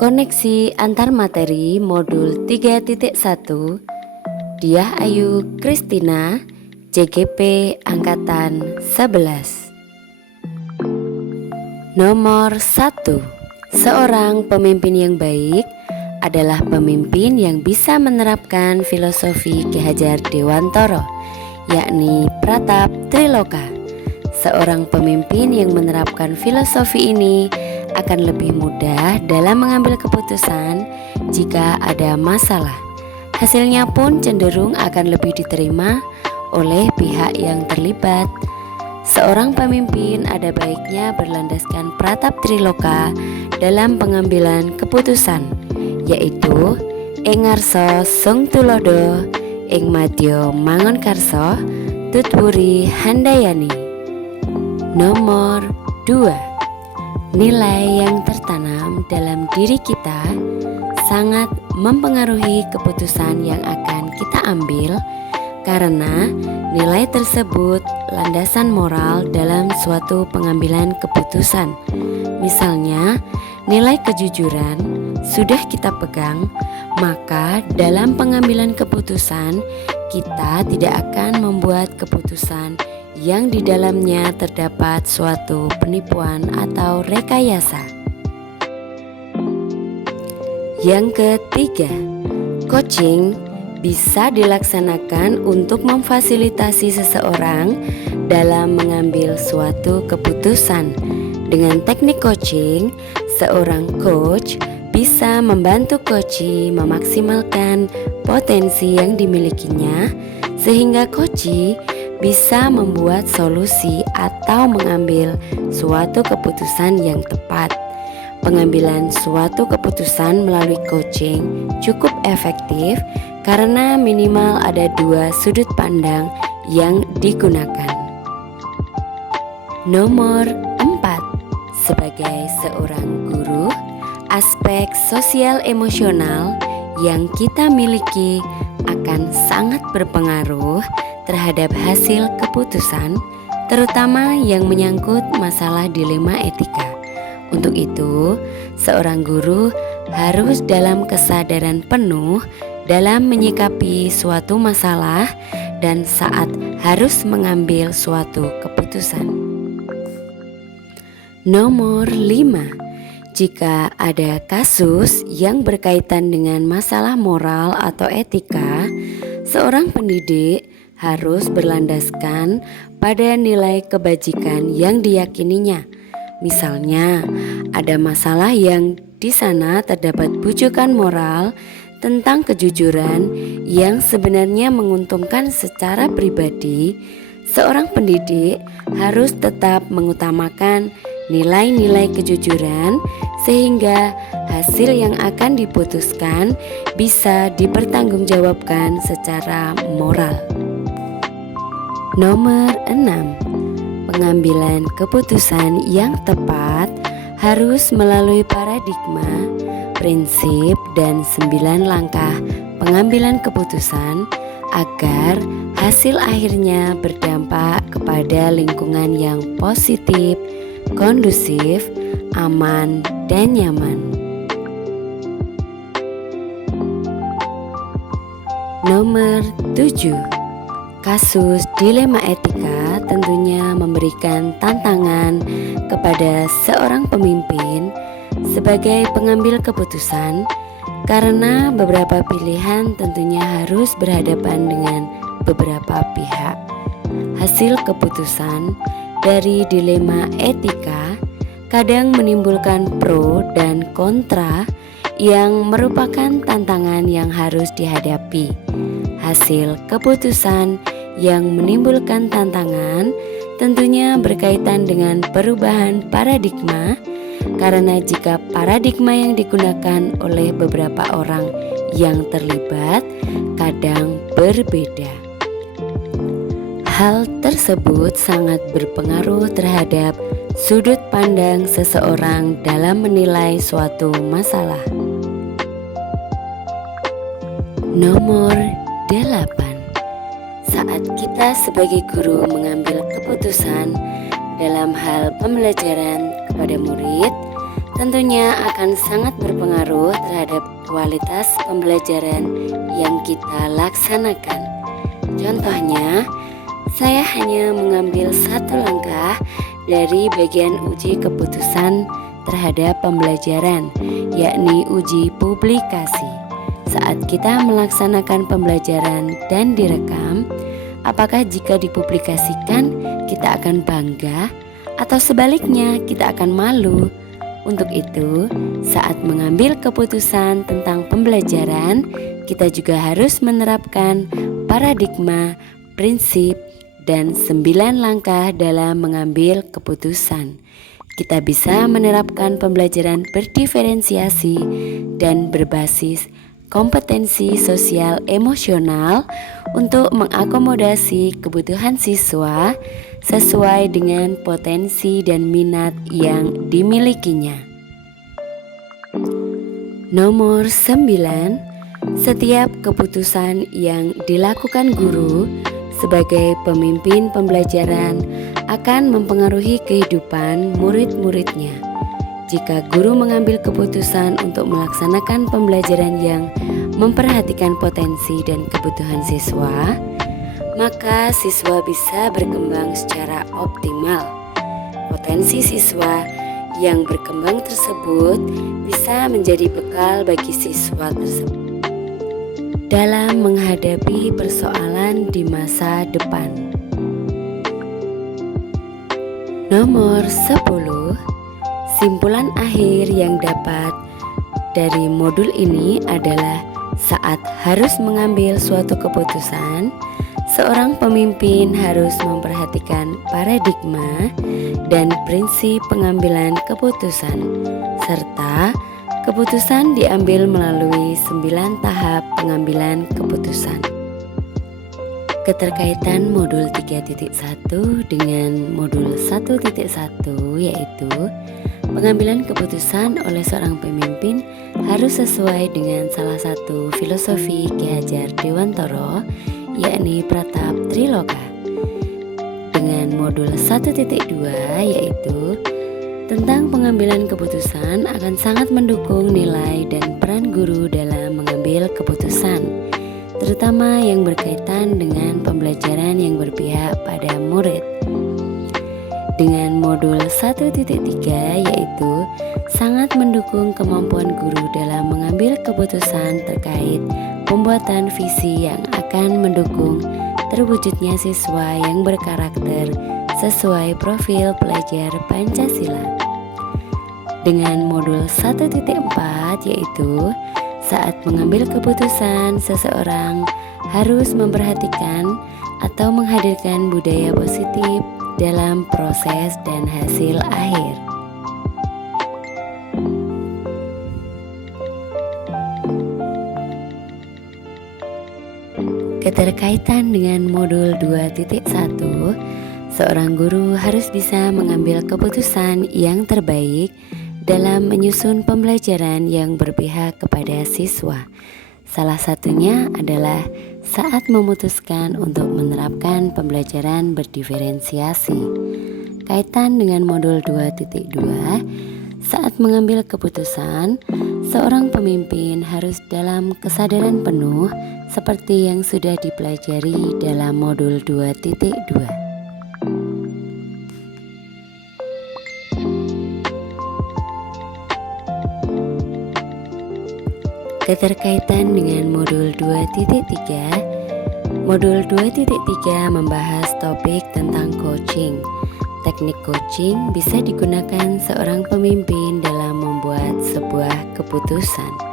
Koneksi antar materi modul 3.1 Diah Ayu Kristina JGP Angkatan 11. Nomor 1. Seorang pemimpin yang baik adalah pemimpin yang bisa menerapkan filosofi Ki Hajar Dewantara, yakni Pratap Triloka. Seorang pemimpin yang menerapkan filosofi ini akan lebih mudah dalam mengambil keputusan jika ada masalah. Hasilnya pun cenderung akan lebih diterima oleh pihak yang terlibat. Seorang pemimpin ada baiknya berlandaskan Pratap Triloka dalam pengambilan keputusan, yaitu ing ngarsa sung tulodo, ing madya mangon karsa, tutwuri handayani. Nomor 2. Nilai yang tertanam dalam diri kita sangat mempengaruhi keputusan yang akan kita ambil, karena nilai tersebut landasan moral dalam suatu pengambilan keputusan. Misalnya, nilai kejujuran sudah kita pegang, maka dalam pengambilan keputusan kita tidak akan membuat keputusan yang di dalamnya terdapat suatu penipuan atau rekayasa. Yang ketiga, coaching bisa dilaksanakan untuk memfasilitasi seseorang dalam mengambil suatu keputusan. Dengan teknik coaching, seorang coach bisa membantu coachee memaksimalkan potensi yang dimilikinya, sehingga coachee bisa membuat solusi atau mengambil suatu keputusan yang tepat. Pengambilan suatu keputusan melalui coaching cukup efektif karena minimal ada 2 sudut pandang yang digunakan. Nomor 4. Sebagai seorang guru, aspek sosial emosional yang kita miliki akan sangat berpengaruh terhadap hasil keputusan, terutama yang menyangkut masalah dilema etika. Untuk itu, seorang guru harus dalam kesadaran penuh dalam menyikapi suatu masalah dan saat harus mengambil suatu keputusan. Nomor 5. Jika ada kasus yang berkaitan dengan masalah moral atau etika, seorang pendidik harus berlandaskan pada nilai kebajikan yang diyakininya. Misalnya, ada masalah yang di sana terdapat bujukan moral tentang kejujuran yang sebenarnya menguntungkan secara pribadi, seorang pendidik harus tetap mengutamakan nilai-nilai kejujuran sehingga hasil yang akan diputuskan bisa dipertanggungjawabkan secara moral. Nomor 6. Pengambilan keputusan yang tepat harus melalui paradigma, prinsip, dan 9 langkah pengambilan keputusan agar hasil akhirnya berdampak kepada lingkungan yang positif, kondusif, aman, dan nyaman. Nomor 7. Kasus dilema etika tentunya memberikan tantangan kepada seorang pemimpin sebagai pengambil keputusan, karena beberapa pilihan tentunya harus berhadapan dengan beberapa pihak. Hasil keputusan dari dilema etika kadang menimbulkan pro dan kontra yang merupakan tantangan yang harus dihadapi. Hasil keputusan yang menimbulkan tantangan tentunya berkaitan dengan perubahan paradigma, karena jika paradigma yang digunakan oleh beberapa orang yang terlibat kadang berbeda. Hal tersebut sangat berpengaruh terhadap sudut pandang seseorang dalam menilai suatu masalah. Nomor 8. Saat kita sebagai guru mengambil keputusan dalam hal pembelajaran kepada murid, tentunya akan sangat berpengaruh terhadap kualitas pembelajaran yang kita laksanakan. Contohnya, saya hanya mengambil satu langkah dari bagian uji keputusan terhadap pembelajaran, yakni uji publikasi. Saat kita melaksanakan pembelajaran dan direkam, apakah jika dipublikasikan kita akan bangga atau sebaliknya kita akan malu? Untuk itu, saat mengambil keputusan tentang pembelajaran, kita juga harus menerapkan paradigma, prinsip, dan 9 langkah dalam mengambil keputusan. Kita bisa menerapkan pembelajaran berdiferensiasi dan berbasis kompetensi sosial emosional untuk mengakomodasi kebutuhan siswa sesuai dengan potensi dan minat yang dimilikinya. Nomor 9, setiap keputusan yang dilakukan guru sebagai pemimpin pembelajaran akan mempengaruhi kehidupan murid-muridnya. Jika guru mengambil keputusan untuk melaksanakan pembelajaran yang memperhatikan potensi dan kebutuhan siswa, maka siswa bisa berkembang secara optimal. Potensi siswa yang berkembang tersebut bisa menjadi bekal bagi siswa tersebut dalam menghadapi persoalan di masa depan. Nomor 10, simpulan akhir yang dapat dari modul ini adalah saat harus mengambil suatu keputusan, seorang pemimpin harus memperhatikan paradigma dan prinsip pengambilan keputusan, serta keputusan diambil melalui 9 tahap pengambilan keputusan. Keterkaitan modul 3.1 dengan modul 1.1 yaitu pengambilan keputusan oleh seorang pemimpin harus sesuai dengan salah satu filosofi Ki Hajar Dewantara, yakni Pratap Triloka. Dengan modul 1.2 yaitu tentang pengambilan keputusan akan sangat mendukung nilai dan peran guru dalam mengambil keputusan, terutama yang berkaitan dengan pembelajaran yang berpihak pada murid. Dengan modul 1.3 yaitu sangat mendukung kemampuan guru dalam mengambil keputusan terkait pembuatan visi yang akan mendukung terwujudnya siswa yang berkarakter sesuai profil pelajar Pancasila. Dengan modul 1.4 yaitu saat mengambil keputusan seseorang harus memperhatikan atau menghadirkan budaya positif dalam proses dan hasil akhir. Keterkaitan dengan modul 2.1, seorang guru harus bisa mengambil keputusan yang terbaik dalam menyusun pembelajaran yang berpihak kepada siswa. Salah satunya adalah saat memutuskan untuk menerapkan pembelajaran berdiferensiasi. Kaitan dengan modul 2.2, saat mengambil keputusan, seorang pemimpin harus dalam kesadaran penuh seperti yang sudah dipelajari dalam modul 2.2. Keterkaitan dengan modul 2.3, modul 2.3 membahas topik tentang coaching. Teknik coaching bisa digunakan seorang pemimpin dalam membuat sebuah keputusan.